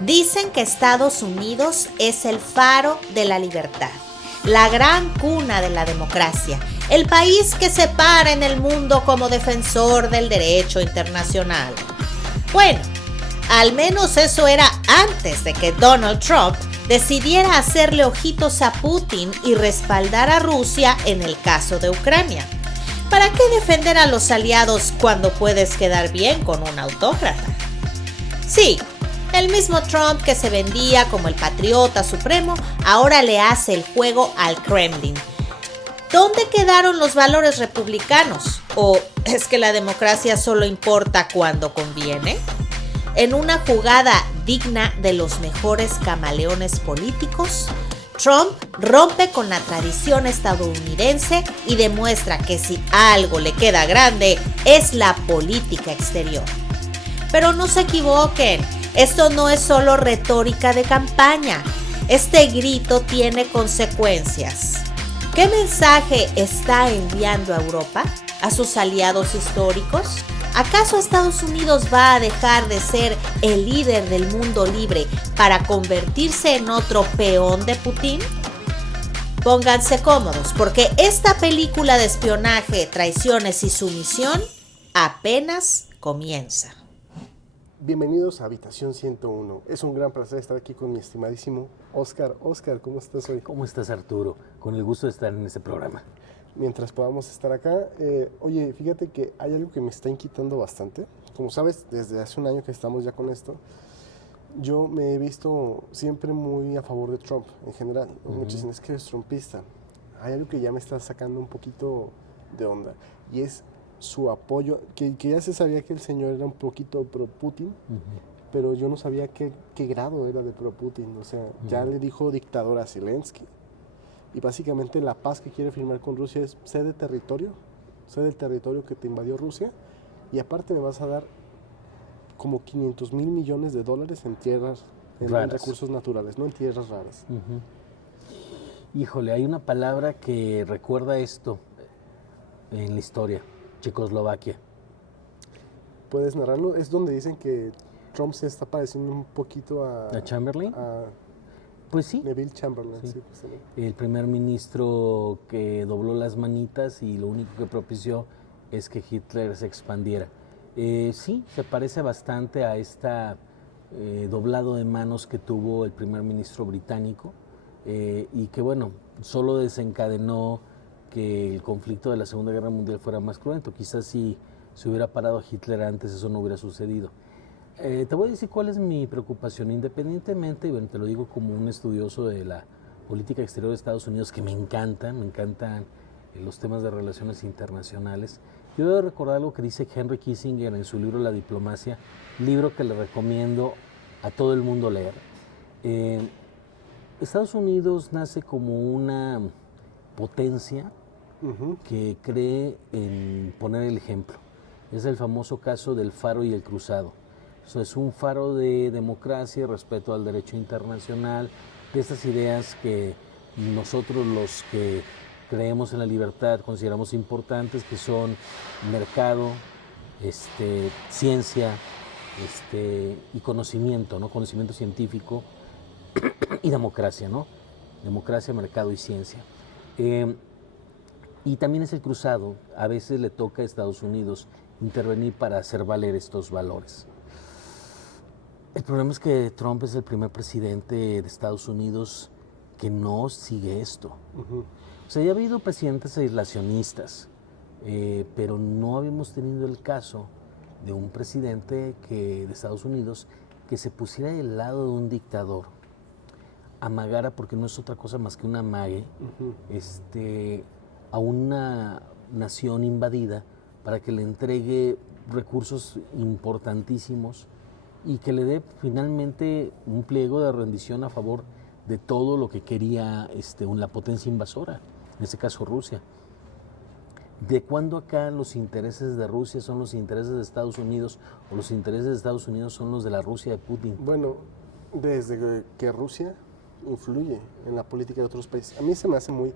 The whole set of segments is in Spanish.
Dicen que Estados Unidos es el faro de la libertad, la gran cuna de la democracia, el país que se para en el mundo como defensor del derecho internacional. Bueno, al menos eso era antes de que Donald Trump decidiera hacerle ojitos a Putin y respaldar a Rusia en el caso de Ucrania. ¿Para qué defender a los aliados cuando puedes quedar bien con un autócrata? Sí, el mismo Trump que se vendía como el patriota supremo ahora le hace el juego al Kremlin. ¿Dónde quedaron los valores republicanos? ¿O es que la democracia solo importa cuando conviene? En una jugada digna de los mejores camaleones políticos, Trump rompe con la tradición estadounidense y demuestra que si algo le queda grande es la política exterior. Pero no se equivoquen, esto no es solo retórica de campaña. Este grito tiene consecuencias. ¿Qué mensaje está enviando a Europa? ¿A sus aliados históricos? ¿Acaso Estados Unidos va a dejar de ser el líder del mundo libre para convertirse en otro peón de Putin? Pónganse cómodos, porque esta película de espionaje, traiciones y sumisión apenas comienza. Bienvenidos a Habitación 101. Es un gran placer estar aquí con mi estimadísimo Oscar. Oscar, ¿cómo estás hoy? ¿Cómo estás, Arturo? Con el gusto de estar en este programa. Mientras podamos estar acá, oye, fíjate que hay algo que me está inquietando bastante. Como sabes, desde hace un año que estamos ya con esto, yo me he visto siempre muy a favor de Trump en general. Muchos dicen, es que eres trumpista. Hay algo que ya me está sacando un poquito de onda, y es su apoyo, que ya se sabía que el señor era un poquito pro-Putin, pero yo no sabía qué grado era de pro-Putin. O sea, ya le dijo dictador a Zelensky. Y básicamente la paz que quiere firmar con Rusia es cede el territorio que te invadió Rusia, y aparte me vas a dar como 500,000 millones de dólares en tierras, en recursos naturales, no en tierras raras. Híjole, hay una palabra que recuerda esto en la historia: Checoslovaquia. ¿Puedes narrarlo? Es donde dicen que Trump se está pareciendo un poquito ¿A Chamberlain? Pues sí. Neville Chamberlain, sí. El primer ministro que dobló las manitas y lo único que propició es que Hitler se expandiera. Sí, se parece bastante a esta doblado de manos que tuvo el primer ministro británico y que, bueno, solo desencadenó que el conflicto de la Segunda Guerra Mundial fuera más cruento. Quizás si se hubiera parado Hitler antes, eso no hubiera sucedido. Te voy a decir cuál es mi preocupación, independientemente, y bueno, te lo digo como un estudioso de la política exterior de Estados Unidos, que me encantan los temas de relaciones internacionales. Yo debo recordar algo que dice Henry Kissinger en su libro La diplomacia, libro que le recomiendo a todo el mundo leer. Estados Unidos nace como una potencia que cree en poner el ejemplo. Es el famoso caso del faro y el cruzado. Eso es un faro de democracia, respeto al derecho internacional, de estas ideas que nosotros los que creemos en la libertad consideramos importantes, que son mercado, ciencia y conocimiento, ¿no? Conocimiento científico y democracia, ¿no? Democracia, mercado y ciencia. Y también es el cruzado. A veces le toca a Estados Unidos intervenir para hacer valer estos valores. El problema es que Trump es el primer presidente de Estados Unidos que no sigue esto. O sea, ya ha habido presidentes aislacionistas, pero no habíamos tenido el caso de un presidente de Estados Unidos que se pusiera del lado de un dictador, amagara, porque no es otra cosa más que un amague, a una nación invadida para que le entregue recursos importantísimos y que le dé finalmente un pliego de rendición a favor de todo lo que quería la potencia invasora, en este caso Rusia. ¿De cuándo acá los intereses de Rusia son los intereses de Estados Unidos o los intereses de Estados Unidos son los de la Rusia de Putin? Bueno, desde que Rusia influye en la política de otros países. A mí se me hace muy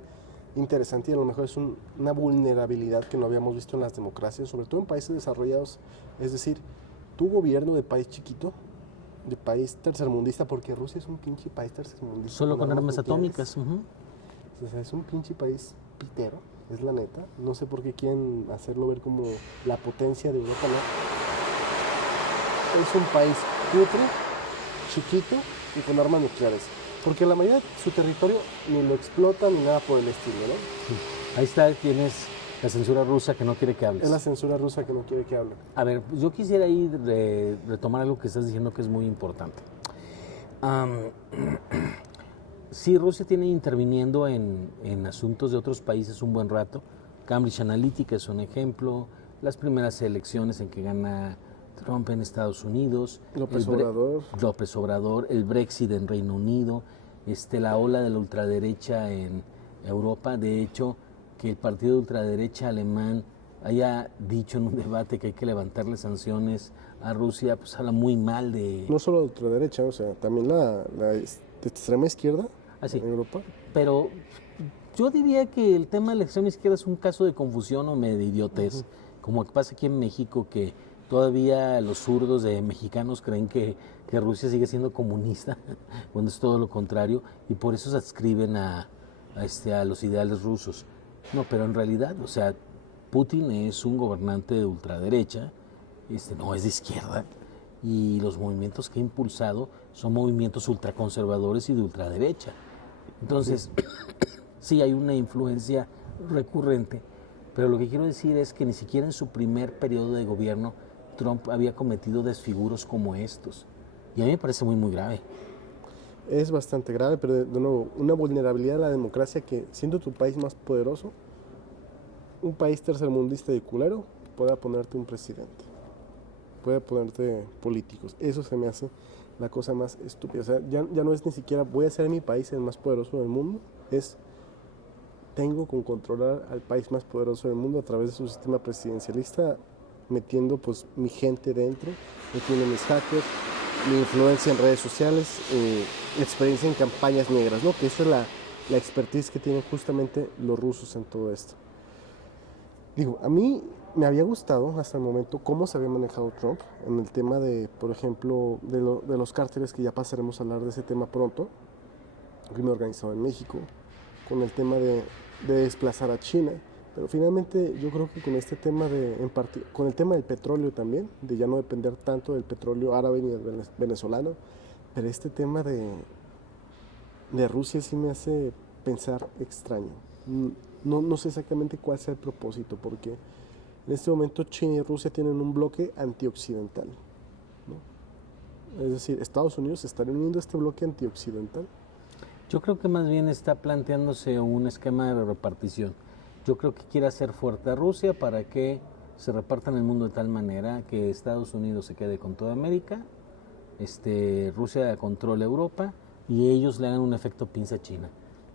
interesante, y a lo mejor es una vulnerabilidad que no habíamos visto en las democracias, sobre todo en países desarrollados. Es decir, tu gobierno de país chiquito de país tercermundista, porque Rusia es un pinche país tercermundista. Solo con armas atómicas. O sea, es un pinche país pitero, es la neta. No sé por qué quieren hacerlo ver como la potencia de Europa, ¿no? Es un país cutre, chiquito y con armas nucleares. Porque la mayoría de su territorio ni lo explota ni nada por el estilo, ¿no? Sí. Ahí está, tienes la censura rusa que no quiere que hables. Es la censura rusa que no quiere que hable. A ver, yo quisiera ahí retomar algo que estás diciendo que es muy importante. Sí, Rusia tiene interviniendo en asuntos de otros países un buen rato. Cambridge Analytica es un ejemplo. Las primeras elecciones en que gana Trump en Estados Unidos. López Obrador, el Brexit en Reino Unido, la ola de la ultraderecha en Europa. De hecho, que el partido de ultraderecha alemán haya dicho en un debate que hay que levantarle sanciones a Rusia, pues habla muy mal de... No solo la ultraderecha, o sea, también la extrema izquierda en Europa. Pero yo diría que el tema de la extrema izquierda es un caso de confusión o medio de idiotez, como pasa aquí en México, que todavía los zurdos de mexicanos creen que Rusia sigue siendo comunista, cuando es todo lo contrario, y por eso se adscriben a los ideales rusos. No, pero en realidad, o sea, Putin es un gobernante de ultraderecha, no es de izquierda, y los movimientos que ha impulsado son movimientos ultraconservadores y de ultraderecha. Entonces, sí hay una influencia recurrente, pero lo que quiero decir es que ni siquiera en su primer periodo de gobierno Trump había cometido desfiguros como estos, y a mí me parece muy, muy grave. Es bastante grave, pero de nuevo, una vulnerabilidad de la democracia que, siendo tu país más poderoso, un país tercermundista y culero, pueda ponerte un presidente, puede ponerte políticos. Eso se me hace la cosa más estúpida. O sea, ya no es ni siquiera voy a ser mi país el más poderoso del mundo, es tengo que controlar al país más poderoso del mundo a través de su sistema presidencialista, metiendo pues mi gente dentro, metiendo mis hackers, mi influencia en redes sociales, experiencia en campañas negras, ¿no? Que esa es la expertise que tienen justamente los rusos en todo esto. Digo, a mí me había gustado hasta el momento cómo se había manejado Trump en el tema de, por ejemplo, de los cárteles, que ya pasaremos a hablar de ese tema pronto, crimen organizado en México, con el tema de desplazar a China. Pero finalmente yo creo que con este tema con el tema del petróleo también, de ya no depender tanto del petróleo árabe ni del venezolano, pero este tema de Rusia sí me hace pensar extraño. No sé exactamente cuál sea el propósito, porque en este momento China y Rusia tienen un bloque antioccidental, ¿no? Es decir, Estados Unidos está uniendo este bloque antioccidental. Yo creo que más bien está planteándose un esquema de repartición. Yo creo que quiere hacer fuerte a Rusia para que se repartan el mundo de tal manera que Estados Unidos se quede con toda América, Rusia controle Europa y ellos le hagan un efecto pinza a China.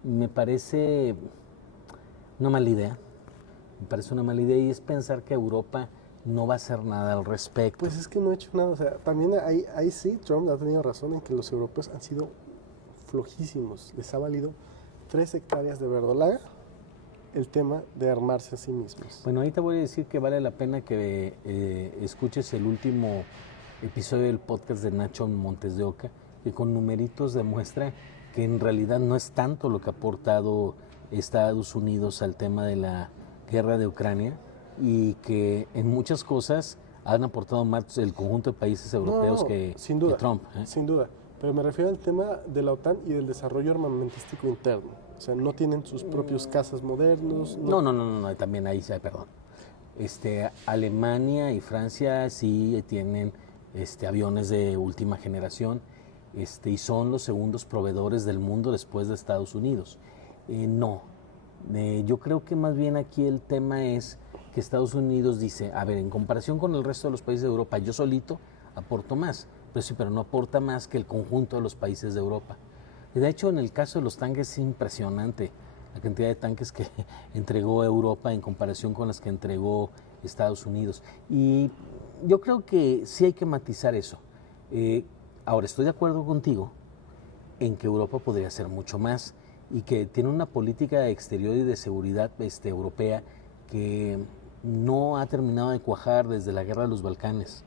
Me parece una mala idea. Y es pensar que Europa no va a hacer nada al respecto. Pues es que no ha hecho nada. O sea, también ahí sí Trump ha tenido razón en que los europeos han sido flojísimos. Les ha valido 3 hectáreas de verdolaga el tema de armarse a sí mismos. Bueno, ahorita voy a decir que vale la pena que escuches el último episodio del podcast de Nacho Montes de Oca, que con numeritos demuestra que en realidad no es tanto lo que ha aportado Estados Unidos al tema de la guerra de Ucrania y que en muchas cosas han aportado más el conjunto de países europeos que Trump. Sin duda, pero me refiero al tema de la OTAN y del desarrollo armamentístico interno. O sea, no tienen sus propios cazas modernos. No, también ahí, perdón. Alemania y Francia sí tienen aviones de última generación y son los segundos proveedores del mundo después de Estados Unidos. Yo creo que más bien aquí el tema es que Estados Unidos dice, a ver, en comparación con el resto de los países de Europa, yo solito aporto más, pero no aporta más que el conjunto de los países de Europa. Y de hecho, en el caso de los tanques es impresionante la cantidad de tanques que entregó Europa en comparación con las que entregó Estados Unidos. Y yo creo que sí hay que matizar eso. Ahora, estoy de acuerdo contigo en que Europa podría hacer mucho más y que tiene una política exterior y de seguridad europea que no ha terminado de cuajar desde la guerra de los Balcanes.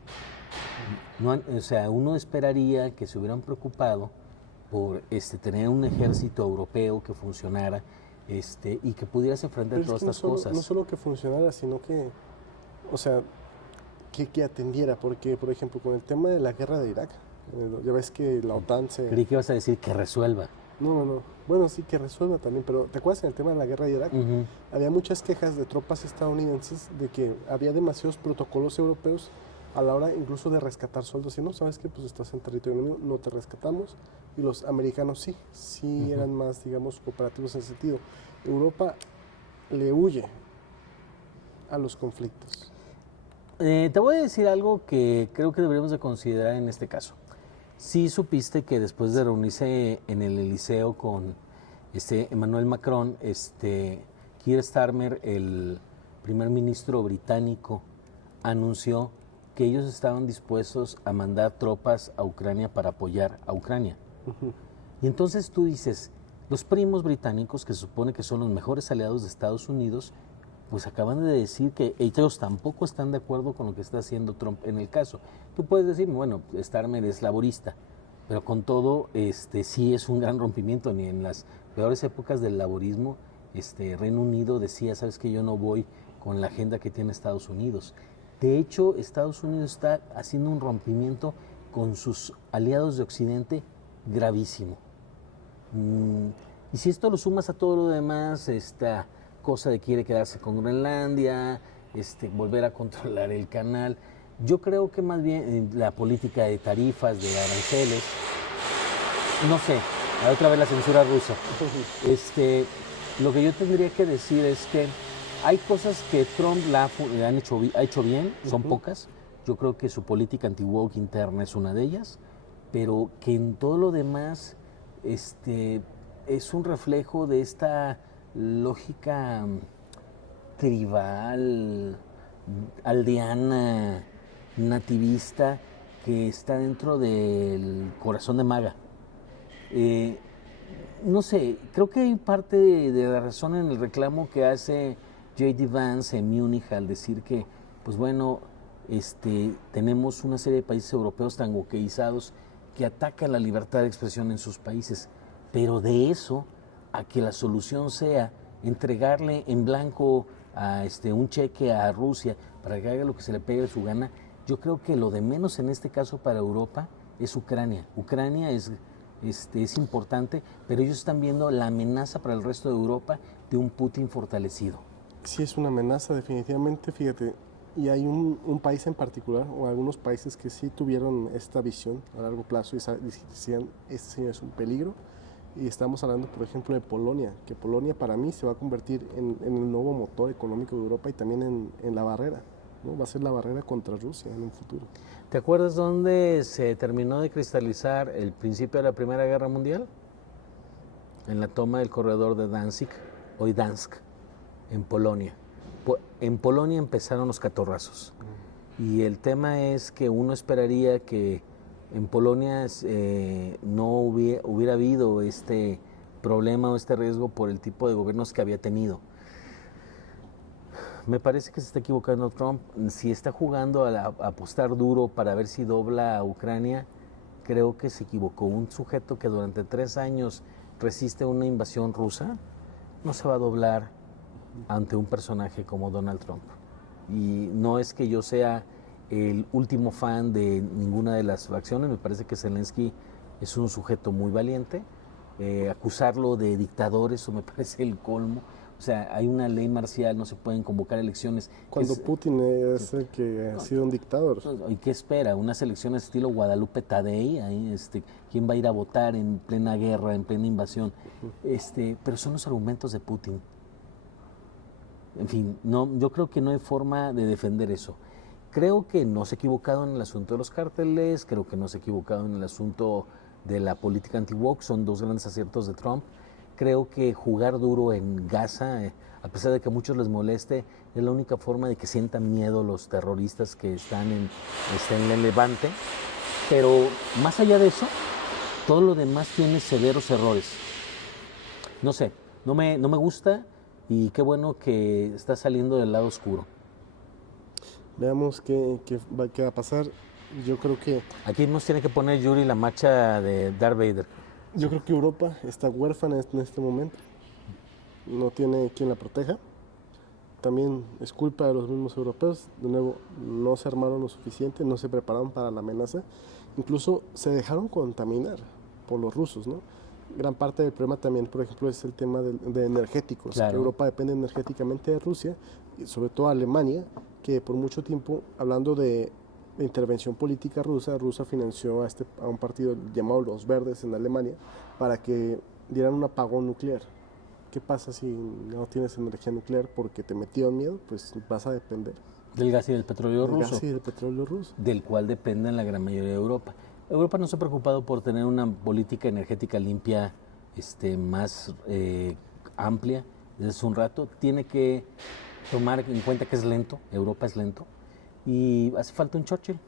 No o sea, uno esperaría que se hubieran preocupado por tener un ejército europeo que funcionara y que pudiera hacer frente a todas estas cosas. No solo que funcionara, sino que, o sea, que atendiera, porque, por ejemplo, con el tema de la guerra de Irak, ya ves que la OTAN se... Creí que ibas a decir que resuelva. No. Bueno, sí, que resuelva también, pero ¿te acuerdas en el tema de la guerra de Irak? Había muchas quejas de tropas estadounidenses de que había demasiados protocolos europeos a la hora incluso de rescatar soldados. Y no, ¿sabes qué? Pues estás en territorio enemigo, no te rescatamos. Y los americanos sí eran más, digamos, cooperativos en ese sentido. Europa le huye a los conflictos. Te voy a decir algo que creo que deberíamos de considerar en este caso. Sí supiste que después de reunirse en el Eliseo con Emmanuel Macron, Keir Starmer, el primer ministro británico, anunció que ellos estaban dispuestos a mandar tropas a Ucrania para apoyar a Ucrania. Y entonces tú dices, los primos británicos, que se supone que son los mejores aliados de Estados Unidos, pues acaban de decir que ellos tampoco están de acuerdo con lo que está haciendo Trump en el caso. Tú puedes decir, bueno, Starmer es laborista, pero con todo, sí es un gran rompimiento. Ni en las peores épocas del laborismo, Reino Unido decía, sabes que yo no voy con la agenda que tiene Estados Unidos. De hecho, Estados Unidos está haciendo un rompimiento con sus aliados de Occidente gravísimo. Y si esto lo sumas a todo lo demás, esta cosa de quiere quedarse con Groenlandia, volver a controlar el canal, yo creo que más bien la política de tarifas, de aranceles, no sé, otra vez la censura rusa. Lo que yo tendría que decir es que hay cosas que Trump ha hecho bien, son pocas. Yo creo que su política anti-woke interna es una de ellas, pero que en todo lo demás es un reflejo de esta lógica tribal, aldeana, nativista, que está dentro del corazón de MAGA. No sé, creo que hay parte de la razón en el reclamo que hace J.D. Vance en Múnich al decir que, pues bueno, tenemos una serie de países europeos tan woqueizados que atacan la libertad de expresión en sus países, pero de eso a que la solución sea entregarle en blanco a un cheque a Rusia para que haga lo que se le pegue de su gana, yo creo que lo de menos en este caso para Europa es Ucrania. Ucrania es importante, pero ellos están viendo la amenaza para el resto de Europa de un Putin fortalecido. Sí, es una amenaza definitivamente, fíjate, y hay un país en particular, o algunos países que sí tuvieron esta visión a largo plazo y decían, este señor es un peligro, y estamos hablando, por ejemplo, de Polonia, que Polonia para mí se va a convertir en el nuevo motor económico de Europa y también en la barrera, ¿no? Va a ser la barrera contra Rusia en un futuro. ¿Te acuerdas dónde se terminó de cristalizar el principio de la Primera Guerra Mundial? En la toma del corredor de Danzig, hoy Dansk, en Polonia. En Polonia empezaron los catorrazos. Y el tema es que uno esperaría que en Polonia no hubiera habido este problema o este riesgo por el tipo de gobiernos que había tenido. Me parece que se está equivocando Trump. Si está jugando a apostar duro para ver si dobla a Ucrania, creo que se equivocó. Un sujeto que durante 3 años resiste una invasión rusa no se va a doblar ante un personaje como Donald Trump. Y no es que yo sea el último fan de ninguna de las facciones, me parece que Zelensky es un sujeto muy valiente. Acusarlo de dictador, eso me parece el colmo. O sea, hay una ley marcial, no se pueden convocar elecciones. Cuando Putin es el que ha sido un dictador. ¿Y qué espera? ¿Unas elecciones estilo Guadalupe Tadei? Ahí, ¿quién va a ir a votar en plena guerra, en plena invasión? Pero son los argumentos de Putin. En fin, yo creo que no hay forma de defender eso. Creo que no se ha equivocado en el asunto de los cárteles, creo que no se ha equivocado en el asunto de la política anti-woke, son 2 grandes aciertos de Trump. Creo que jugar duro en Gaza, a pesar de que a muchos les moleste, es la única forma de que sientan miedo los terroristas que están en el Levante. Pero más allá de eso, todo lo demás tiene severos errores. No sé, no me gusta y qué bueno que está saliendo del lado oscuro. Veamos qué va a pasar. Yo creo que Aquí nos tiene que poner Yuri la marcha de Darth Vader. Europa está huérfana en este momento. No tiene quien la proteja. También es culpa de los mismos europeos. De nuevo, no se armaron lo suficiente, no se prepararon para la amenaza. Incluso se dejaron contaminar por los rusos, ¿no? Gran parte del problema también, por ejemplo, es el tema de energéticos. Claro. Europa depende energéticamente de Rusia, y sobre todo Alemania, que por mucho tiempo, hablando de intervención política rusa, Rusia financió a un partido llamado Los Verdes en Alemania para que dieran un apagón nuclear. ¿Qué pasa si no tienes energía nuclear porque te metieron miedo? Pues vas a depender Del gas y del petróleo del ruso, gas y del petróleo ruso. del cual depende la gran mayoría de Europa. Europa no se ha preocupado por tener una política energética limpia más amplia desde hace un rato. Tiene que tomar en cuenta que es lento, Europa es lento, y hace falta un Churchill.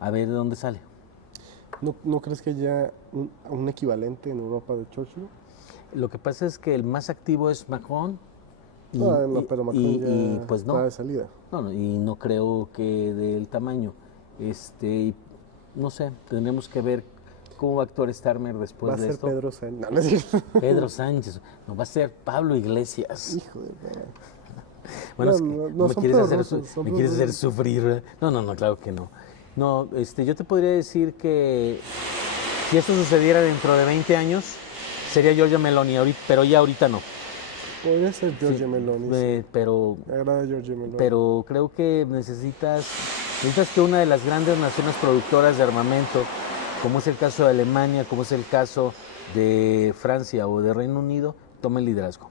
A ver de dónde sale. ¿No crees que haya un equivalente en Europa de Churchill? Lo que pasa es que el más activo es Macron. Pero Macron ya pues está no. de salida. No, y no creo que del tamaño. No sé, tendremos que ver cómo va a actuar Starmer después Va a de ser esto. Pedro Sánchez. No, no es cierto. Pedro Sánchez. No, va a ser Pablo Iglesias. Hijo de madre. Bueno, es que no, me son quieres hacer, prorrusos, son me quieres hacer prorrusos. sufrir, ¿verdad? No, claro que no. No, yo te podría decir que si esto sucediera dentro de 20 años, sería Giorgia Meloni, pero ya ahorita no. Podría ser Giorgia Meloni. Sí. Pero Me agrada Giorgia Meloni. pero creo que necesitas que una de las grandes naciones productoras de armamento, como es el caso de Alemania, como es el caso de Francia o de Reino Unido, tome el liderazgo.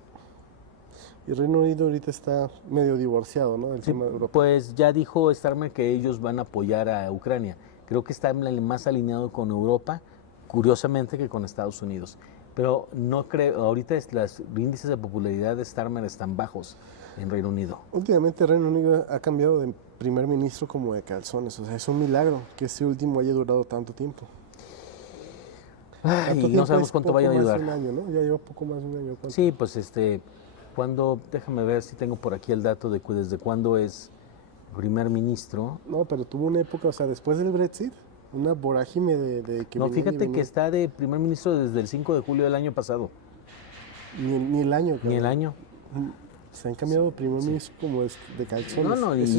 Y Reino Unido ahorita está medio divorciado, ¿no? Del Sí, tema de Europa. pues ya dijo Starmer que ellos van a apoyar a Ucrania. Creo que está más alineado con Europa, curiosamente, que con Estados Unidos. Pero no creo, ahorita los índices de popularidad de Starmer están bajos en Reino Unido. Últimamente Reino Unido ha cambiado de primer ministro como de calzones. O sea, es un milagro que este último haya durado tanto tiempo. Y no sabemos cuánto vaya a ayudar. Poco más de un año, ¿no? Ya lleva poco más de un año. ¿Cuánto? Sí, pues déjame ver si tengo por aquí el dato de desde cuándo es primer ministro. No, pero tuvo una época, o sea, después del Brexit, una vorágine de que No, venía y fíjate que venía. está de primer ministro desde el 5 de julio del año pasado. Ni el año. Ni el cabrón. año. Se han cambiado de primer ministro como de calzones. No, Ese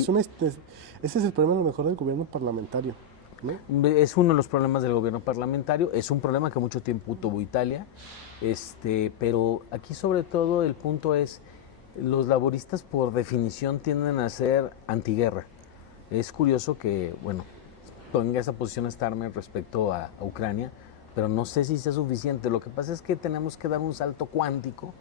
es el problema a lo mejor del gobierno parlamentario, ¿no? Es uno de los problemas del gobierno parlamentario, es un problema que mucho tiempo tuvo Italia, pero aquí sobre todo el punto es, los laboristas por definición tienden a ser antiguerra. Es curioso que, bueno, tenga esa posición Starmer respecto a Ucrania, pero no sé si sea suficiente. Lo que pasa es que tenemos que dar un salto cuántico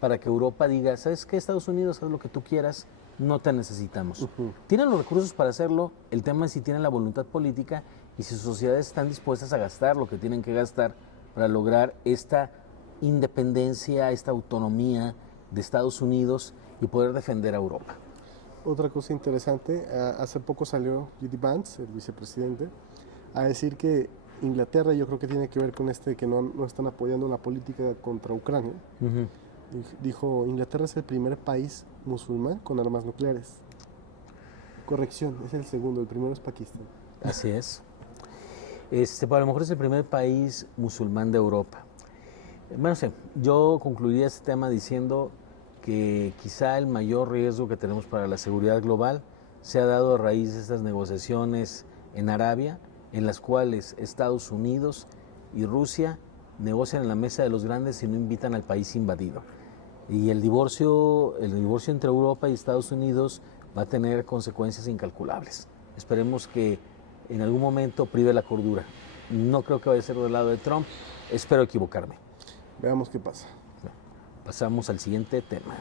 para que Europa diga, ¿sabes qué? Estados Unidos, haz lo que tú quieras, no te necesitamos. Tienen los recursos para hacerlo, el tema es si tienen la voluntad política y si sus sociedades están dispuestas a gastar lo que tienen que gastar para lograr esta independencia, esta autonomía de Estados Unidos y poder defender a Europa. Otra cosa interesante, hace poco salió J.D. Vance, el vicepresidente, a decir que Inglaterra, yo creo que tiene que ver con que no están apoyando la política contra Ucrania. Dijo, Inglaterra es el primer país musulmán con armas nucleares. Corrección, es el segundo, el primero es Pakistán. Así es. A lo mejor es el primer país musulmán de Europa. Bueno, sí, yo concluiría este tema diciendo que quizá el mayor riesgo que tenemos para la seguridad global se ha dado a raíz de estas negociaciones en Arabia, en las cuales Estados Unidos y Rusia negocian en la mesa de los grandes y no invitan al país invadido. Y el divorcio entre Europa y Estados Unidos va a tener consecuencias incalculables. Esperemos que en algún momento prive la cordura. No creo que vaya a ser del lado de Trump, espero equivocarme. Veamos qué pasa. Pasamos al siguiente tema.